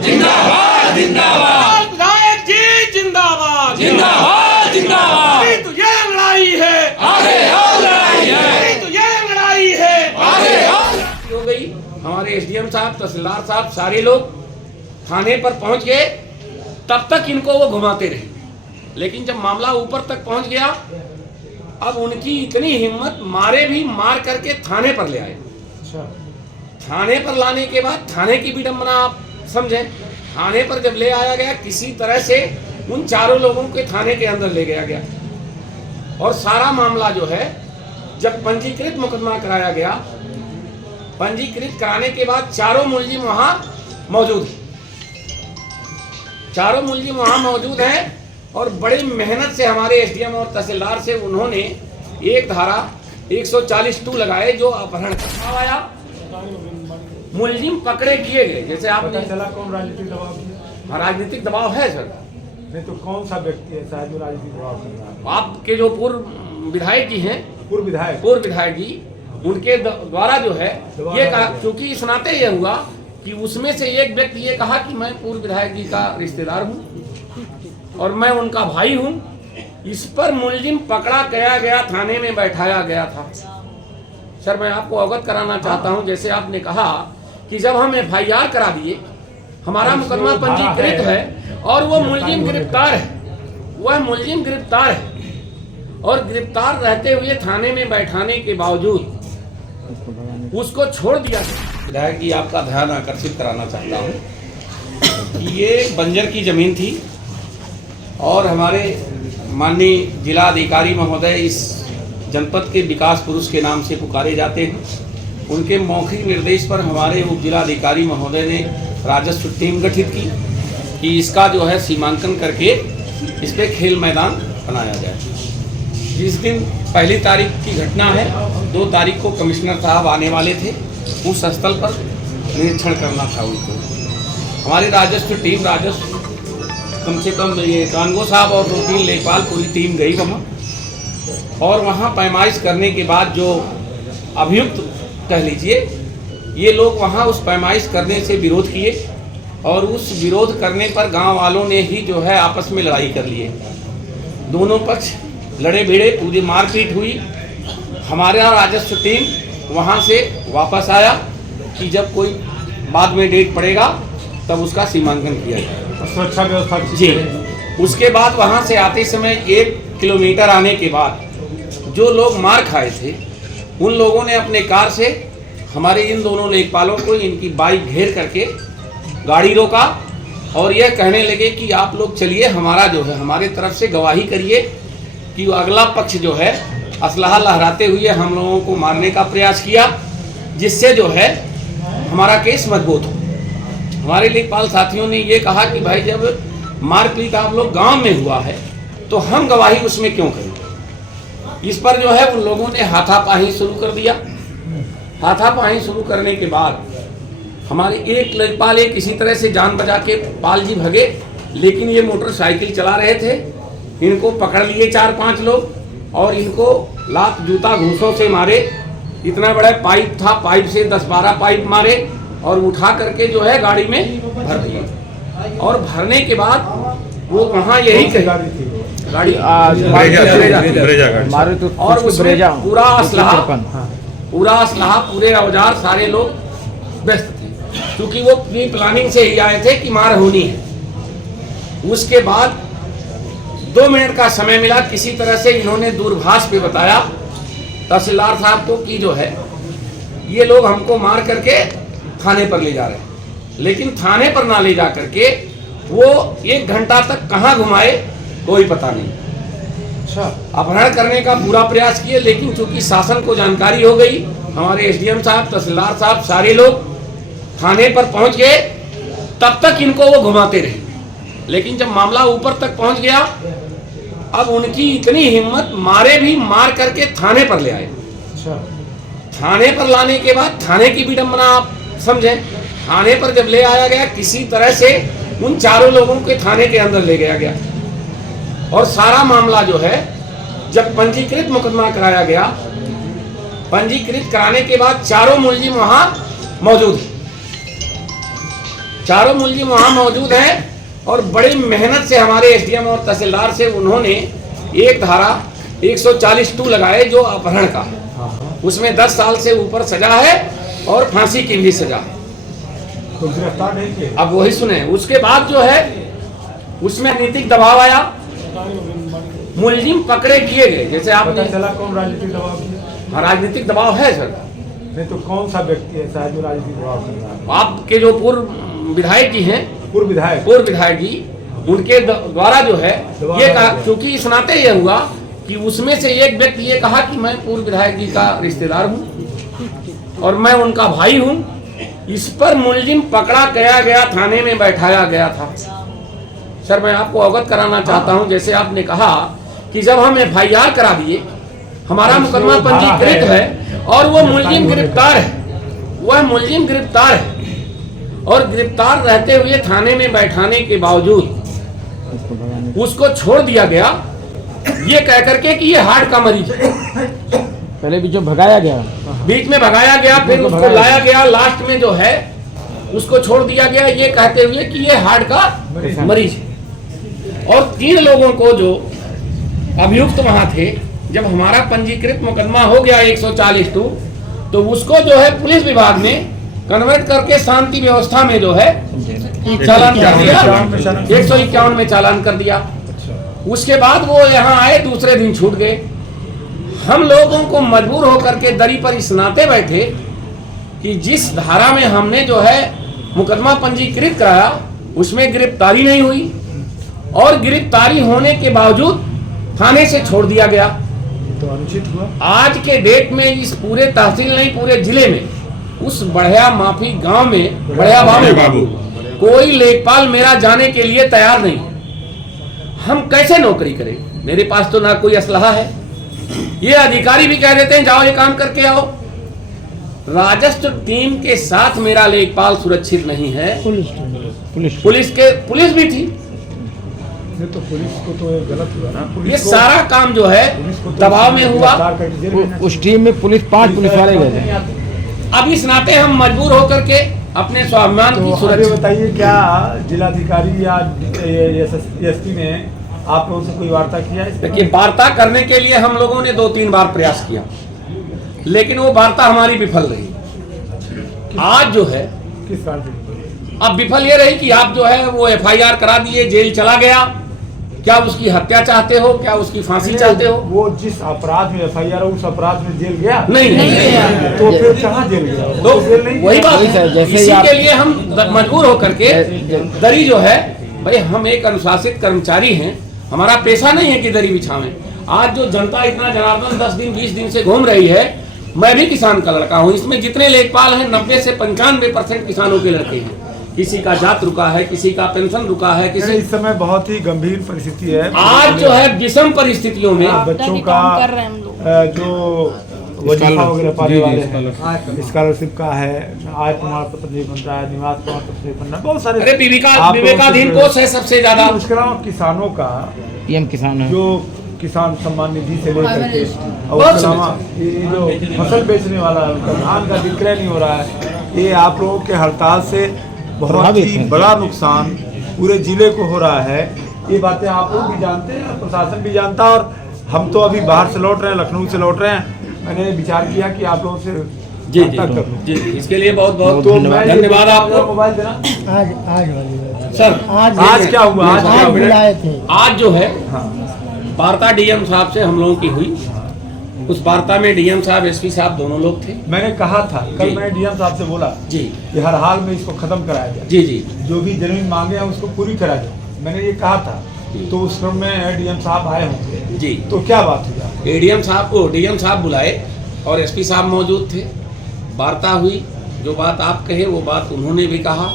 जिंदाबाद जिंदाबाद विधायक जी जिंदाबाद जिंदाबाद जिंदाबाद। तो ये लड़ाई है, आगे और लड़ाई है, तो ये लड़ाई है। आगे और हो गई। हमारे एसडीएम साहब, तहसीलदार साहब, सारे लोग थाने पर पहुंच गए। तब तक इनको वो घुमाते रहे, लेकिन जब मामला ऊपर तक पहुंच गया, अब उनकी इतनी हिम्मत, मारे भी मार करके थाने पर ले आए। थाने पर लाने के बाद थाने की विडंबना आप समझें। थाने पर जब ले आया गया, किसी तरह से उन चारों लोगों के थाने के अंदर ले गया और सारा मामला जो है, जब पंजीकृत मुकदमा कराया गया, पंजीकृत कराने के बाद चारों मुलजिम वहां मौजूद हैं। चारों मुलजिम वहां मौजूद हैं और बड़ी मेहनत से हमारे एसडीएम और तहसीलदार से उन्होंने एक धारा 140(2) लगाए, जो अपहरण का आया। मुलजिम पकड़े किए गए। जैसे आपने चला कौन राजनीतिक दबाव किया? राजनीतिक दबाव है सर। नहीं तो कौन सा व्यक्ति ऐसा है जो राजनीतिक दबाव कर रहा है? आपके जो पूर्व विधायक जी हैं, पूर्व विधायक जी, उनके द्वारा जो है ये कहा, क्योंकि इस नाते ये हुआ कि उसमें से एक व्यक्ति ये कहा कि मैं पूर्व विधायक जी का रिश्तेदार हूँ और मैं उनका भाई हूँ। इस पर मुलजिम पकड़ा गया, थाने में बैठाया गया था। सर, मैं आपको अवगत कराना चाहता हूँ, जैसे आपने कहा कि जब हम FIR करा दिए, हमारा मुकदमा पंजीकृत है और वो मुलजिम गिरफ्तार है, वह मुलजिम गिरफ्तार है और गिरफ्तार रहते हुए थाने में बैठाने के बावजूद उसको छोड़ दिया। विधायक जी, आपका ध्यान आकर्षित कराना चाहता हूँ कि ये बंजर की जमीन थी और हमारे माननीय जिला अधिकारी महोदय इस जनपद के विकास पुरुष के नाम से पुकारे जाते हैं। उनके मौखिक निर्देश पर हमारे उप जिलाधिकारी महोदय ने राजस्व टीम गठित की कि इसका जो है सीमांकन करके इस पे खेल मैदान बनाया जाए। जिस दिन पहली तारीख की घटना है, 2 तारीख को कमिश्नर साहब आने वाले थे, उस स्थल पर निरीक्षण करना था उनको। हमारी राजस्व टीम, कम से कम ये कानगो साहब और 2-3 लेखपाल, पूरी टीम गई वहाँ और वहाँ पैमाइश करने के बाद जो अभियुक्त कह लीजिए, ये लोग वहाँ उस पैमाइश करने से विरोध किए और उस विरोध करने पर गांव वालों ने ही जो है आपस में लड़ाई कर लिए। दोनों पक्ष लड़े भिड़े, पूरी मारपीट हुई। हमारा राजस्व टीम वहाँ से वापस आया कि जब कोई बाद में डेट पड़ेगा तब उसका सीमांकन किया जाए। सुरक्षा व्यवस्था जी। उसके बाद वहाँ से आते समय 1 किलोमीटर आने के बाद जो लोग मार खाए थे, उन लोगों ने अपने कार से हमारे इन दोनों लेखपालों को, इनकी बाइक घेर करके गाड़ी रोका और यह कहने लगे कि आप लोग चलिए, हमारा जो है, हमारे तरफ से गवाही करिए कि अगला पक्ष जो है असलहा लहराते हुए हम लोगों को मारने का प्रयास किया, जिससे जो है हमारा केस मजबूत हो। हमारे लेखपाल साथियों ने ये कहा कि भाई, जब मारपीट आप लोग गांव में हुआ है तो हम गवाही उसमें क्यों करें। इस पर जो है उन लोगों ने हाथापाई शुरू कर दिया। हाथापाई शुरू करने के बाद हमारे एक लेखपाल किसी तरह से जान बचा के पाल जी भगे, लेकिन ये मोटरसाइकिल चला रहे थे। इनको पकड़ लिए 4-5 लोग और इनको लात, जूता, घूंसों से मारे। इतना बड़ा पाइप था, पाइप से 10-12 पाइप मारे और उठा करके जो है गाड़ी में भर दिए। और भरने के बाद वो वहाँ यही गाड़ी और उसमें पूरा असलहा, पूरे औजार, सारे लोग व्यस्त थे, क्योंकि वो प्री प्लानिंग से ही आए थे कि मार होनी है। उसके बाद 2 मिनट का समय मिला, किसी तरह से इन्होंने दूरभाष पे बताया तहसीलदार साहब को कि जो है ये लोग हमको मार करके थाने पर ले जा रहे हैं। लेकिन थाने पर ना ले जा करके वो 1 घंटा तक कहाँ घुमाए कोई पता नहीं। अच्छा, अपहरण करने का पूरा प्रयास किए, लेकिन चूंकि शासन को जानकारी हो गई, हमारे एसडीएम साहब, तहसीलदार साहब, सारे लोग थाने पर पहुंच गए। तब तक इनको वो घुमाते रहे, लेकिन जब मामला ऊपर तक पहुंच गया, अब उनकी इतनी हिम्मत, मारे भी मार करके थाने पर ले आए। अच्छा, थाने पर लाने के बाद थाने की विडंबना आप समझें। थाने पर जब ले आया गया, किसी तरह से उन चारों लोगों के थाने के अंदर ले गया और सारा मामला जो है, जब पंजीकृत मुकदमा कराया गया, पंजीकृत कराने के बाद चारों मुलजिम वहां मौजूद हैं। चारों मुलजिम वहाँ मौजूद हैं और बड़ी मेहनत से हमारे एसडीएम और तहसीलदार से उन्होंने एक धारा 140(2) लगाए जो अपहरण का, उसमें 10 साल से ऊपर सजा है और फांसी की भी सजा है। तो गिरफ्तार नहीं किए। अब वही सुने, उसके बाद जो है उसमें राजनीतिक दबाव आया, मुलजिम पकड़े किए गए। जैसे पता आपने चला कौन राजनीतिक दबाव किया? राजनीतिक दबाव है सर। नहीं तो कौन सा व्यक्ति ऐसा है जो राजनीतिक दबाव कर रहा है? आपके जो पूर्व विधायक जी हैं, पूर्व विधायक जी, उनके द्वारा जो है ये कहा, क्योंकि सुनाते ये हुआ कि उसमें से एक व्यक्ति ये कहा कि मैं पूर्व विधायक जी का रिश्तेदार हूं और मैं उनका भाई हूं। इस पर मुलजिम पकड़ा गया, थाने में बैठाया गया था। सर मैं आपको अवगत कराना चाहता हूं, जैसे आपने कहा कि जब हम FIR करा दिए, हमारा मुकदमा पंजीकृत है और वो मुलजिम गिरफ्तार है, वह मुलजिम गिरफ्तार है और गिरफ्तार रहते हुए थाने में बैठाने के बावजूद उसको छोड़ दिया गया ये कह करके कि ये हार्ट का मरीज है। पहले बीच में भगाया गया, फिर उसको लाया गया, लास्ट में जो है उसको छोड़ दिया गया ये कहते हुए कि ये हार्ट का मरीज है। और 3 लोगों को जो अभियुक्त वहां थे, जब हमारा पंजीकृत मुकदमा हो गया 140(2) तो उसको जो है पुलिस विभाग ने कन्वर्ट करके शांति व्यवस्था में जो है चालान कर दिया, 151 में चालान कर दिया। उसके बाद वो यहाँ आए, दूसरे दिन छूट गए। हम लोगों को मजबूर होकर के दरी पर सुनाते बैठे कि जिस धारा में हमने जो है मुकदमा पंजीकृत कराया उसमें गिरफ्तारी नहीं हुई और गिरफ्तारी होने के बावजूद थाने से छोड़ दिया गया। तो अनुचित हुआ। आज के डेट में इस पूरे तहसील नहीं पूरे जिले में उस बढ़िया माफी गांव में बढ़िया बाबू कोई लेखपाल मेरा जाने के लिए तैयार नहीं। हम कैसे नौकरी करें? मेरे पास तो ना कोई असलहा है। ये अधिकारी भी कह देते हैं जाओ ये काम करके आओ। राजस्व टीम के साथ मेरा लेखपाल सुरक्षित नहीं है। पुलिस भी थी। ये तो पुलिस को तो गलत हुआ ना। ये सारा काम जो है दबाव में हुआ। उस टीम में 5 पुलिस वाले गए थे। अब इस नाते हम मजबूर होकर के अपने स्वाभिमान की सुरक्षा। बताइए क्या जिलाधिकारी या एसपी ने आप लोगों से कोई वार्ता किया? देखिए वार्ता करने के लिए हम लोगों ने 2-3 बार प्रयास किया लेकिन वो वार्ता हमारी विफल रही। आज जो है किस कारण से? अब विफल ये रही कि आप जो है वो FIR करा दिए, जेल चला गया। क्या उसकी हत्या चाहते हो? क्या उसकी फांसी चाहते हो? वो जिस अपराध में FIR है उस अपराध में जेल गया? नहीं। तो फिर कहाँ जेल गया? तो जेल नहीं वही गया। बात है। इसी के लिए हम मजबूर होकर के दरी जो है, भाई हम एक अनुशासित कर्मचारी हैं, हमारा पेशा नहीं है कि दरी बिछावें। आज जो जनता इतना जनार्दन 10 दिन 20 दिन से घूम रही है, मैं भी किसान का लड़का हूँ। इसमें जितने लेखपाल हैं 90 से 95% किसानों के लड़के हैं। किसी का जात रुका है, किसी का पेंशन रुका है, किसी इस समय बहुत ही गंभीर परिस्थिति है। आज जो है विषम परिस्थितियों में बच्चों का जो वजीफा वगैरह पाने वाले हैं, स्कॉलरशिप का है, आय प्रमाण पत्र नहीं बन रहा है, निवास प्रमाण पत्र नहीं बन रहा है, बहुत सारे। अरे विवेकाधीन कोष है सबसे ज्यादा। उसके अलावा किसानों का PM किसान है, जो किसान सम्मान निधि से लेकर के, और उसके अलावा ये जो फसल बेचने वाला धान का विक्रय नहीं हो रहा है, ये आप लोगों के हड़ताल से बहुत ही बड़ा नुकसान पूरे जिले को हो रहा है। ये बातें आप लोग भी जानते हैं, प्रशासन भी जानता है। और हम तो अभी बाहर से लौट रहे हैं, लखनऊ से लौट रहे हैं। मैंने विचार किया कि आप लोगों से जी इसके लिए बहुत बहुत धन्यवाद आपको। मोबाइल देना। सर आज क्या हुआ? आज जो है वार्ता DM साहब से हम लोगों की हुई। उस वार्ता में DM साहब SP साहब दोनों लोग थे। मैंने कहा था कल, मैंने DM साहब से बोला जी कि हर हाल में इसको खत्म कराया जाए। जी जो भी जमीन मांगे हैं उसको पूरी करा जाए, मैंने ये कहा था। तो उस क्रम में DM साहब आए होंगे जी। तो क्या बात हुआ? DM साहब बुलाए और SP साहब मौजूद थे। वार्ता हुई, जो बात आप कहे वो बात उन्होंने भी कहा।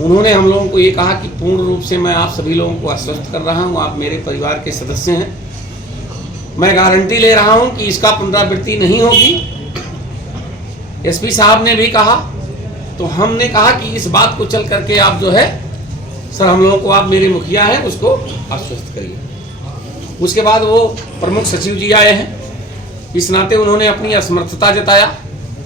उन्होंने हम लोगों को ये कहा कि पूर्ण रूप से मैं आप सभी लोगों को आश्वस्त कर रहा हूँ, आप मेरे परिवार के सदस्य हैं। मैं गारंटी ले रहा हूँ कि इसका पुनरावृत्ति नहीं होगी। SP साहब ने भी कहा। तो हमने कहा कि इस बात को चल करके आप जो है सर हम लोगों को, आप मेरे मुखिया हैं, उसको आश्वस्त करिए। उसके बाद वो प्रमुख सचिव जी आए हैं। इस नाते उन्होंने अपनी असमर्थता जताया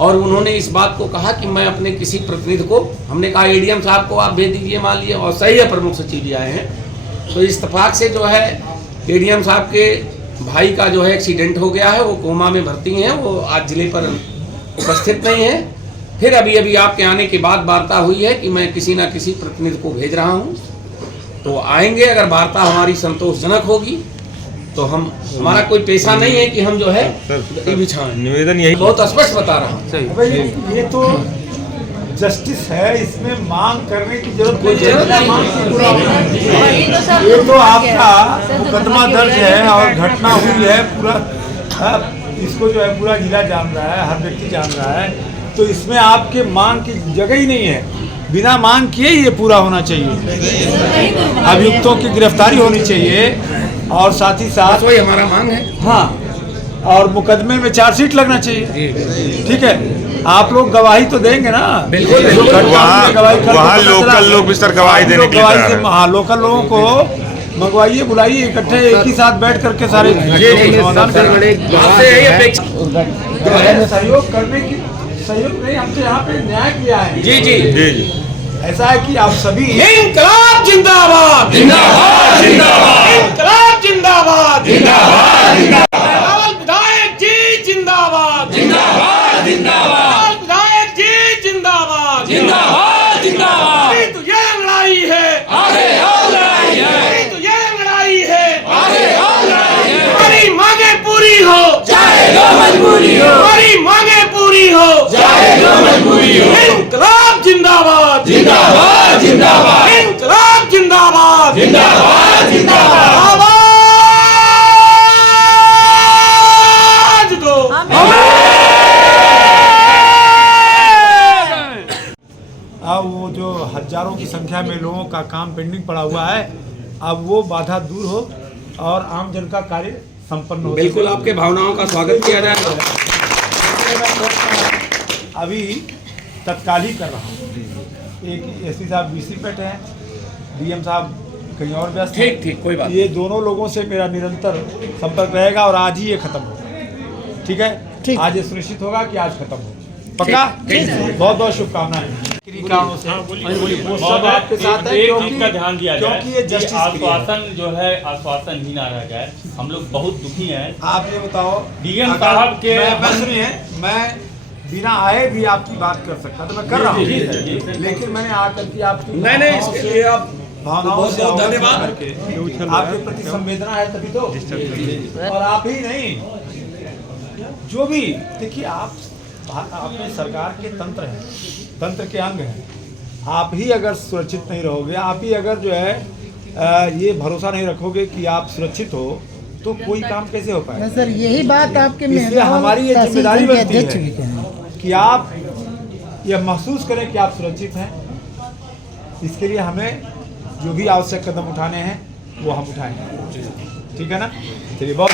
और उन्होंने इस बात को कहा कि मैं अपने किसी प्रतिनिधि को, हमने कहा एडीएम साहब को आप भेज दीजिए, मान लिए, और सही है प्रमुख सचिव जी आए हैं। तो इत्तेफाक से जो है एडीएम साहब के भाई का जो है एक्सीडेंट हो गया है, वो कोमा में भर्ती हैं, वो आज जिले पर उपस्थित नहीं है। फिर अभी आपके आने के बाद वार्ता हुई है कि मैं किसी ना किसी प्रतिनिधि को भेज रहा हूँ, तो आएंगे। अगर वार्ता हमारी संतोषजनक होगी तो हमारा कोई पेशा नहीं है कि हम जो है निवेदन यही बहुत स्पष्ट बता रहा हूँ। भाई ये तो जस्टिस है, इसमें मांग करने की जरूरत कोई जरूरत नहीं। मांग की पूरा होना चाहिए। ये तो आपका मुकदमा दर्ज है और घटना हुई है, पूरा इसको जो है पूरा जिला जान रहा है, हर व्यक्ति जान रहा है, तो इसमें आपके मांग की जगह ही नहीं है। बिना मांग किए ही ये पूरा होना चाहिए, अभियुक्तों की गिरफ्तारी होनी चाहिए और साथ ही साथ वही हमारा मांग है। हाँ, और मुकदमे में चार्जशीट लगना चाहिए। ठीक है, आप लोग गवाही तो देंगे ना? बिल्कुल। वहाँ लोकल लोग भी सर गवाही देने के लिए तैयार हैं। हाँ, लोकल लोगों को मंगवाइए, बुलाइए इकट्ठे, एक ही साथ बैठ करके सारे समाधान सहयोग करने की, सहयोग नहीं, हमसे यहाँ पे न्याय किया है। जी जी जी जी। ऐसा है कि आप सभी इंकलाब जिंदाबाद, जिंदाबाद, जिंदाबाद, इंकलाब जिंदाबाद, जिंदाबाद, जिंदाबाद, विधायक जी जिंदाबाद, जिंदाबाद, जिंदाबाद, विधायक जी जिंदाबाद, जिंदाबाद, जिंदाबाद। तो ये लड़ाई है, आगे और लड़ाई है, तो ये लड़ाई है, आगे और लड़ाई है। हमारी मांगे पूरी हो, चाहे जो मजबूरी हो, हमारी मांगे पूरी हो, चाहे जो मजबूरी हो। इंकलाब जिंदाबाद, जिंदाबाद, जिंदाबाद, इंकलाब जिंदाबाद, जिंदाबाद, जिंदाबाद। आवाज दो। अब वो जो हजारों की संख्या में लोगों का काम पेंडिंग पड़ा हुआ है, अब वो बाधा दूर हो और आम जन का कार्य संपन्न हो। बिल्कुल आपके भावनाओं का स्वागत किया जाएगा। अभी तत्काल ही कर रहा हूँ। एक एसपी साहब बीसी बैठे हैं, डीएम साहब कहीं और व्यस्त हैं। ठीक ठीक, कोई बात। ये दोनों लोगों से मेरा निरंतर संपर्क रहेगा और आज ही ये खत्म होगा। ठीक है, आज ये सुनिश्चित होगा कि आज खत्म हो। पक्का? बहुत बहुत शुभकामनाएं। कारणों से वो सब आपके साथ है, एक चीज का ध्यान दिया जाए, क्योंकि ये जस्टिस आश्वासन जो है आश्वासन ही ना रह जाए। हम लोग बहुत दुखी हैं। आप ये बताओ, डीएम साहब के सुनिए, मैं बिना आए भी आपकी बात कर सकता तो मैं कर रहा हूँ, लेकिन मैंने आकर के आपकी नहीं इसके लिए आप भावनाओं से बहुत धन्यवाद। आपके प्रति संवेदना है तभी तो। और आप ही नहीं, जो भी देखिए, आप अपने सरकार के तंत्र हैं, तंत्र के अंग हैं। आप ही अगर सुरक्षित नहीं रहोगे, आप ही अगर जो है ये भरोसा नहीं रखोगे कि आप सुरक्षित हो, तो कोई काम कैसे हो पाएगा? सर यही बात आपके इसलिए हमारी ये जिम्मेदारी बनती है कि आप ये महसूस करें कि आप सुरक्षित हैं। इसके लिए हमें जो भी आवश्यक कदम उठाने हैं वो हम उठाएंगे। ठीक है ना? चलिए, बहुत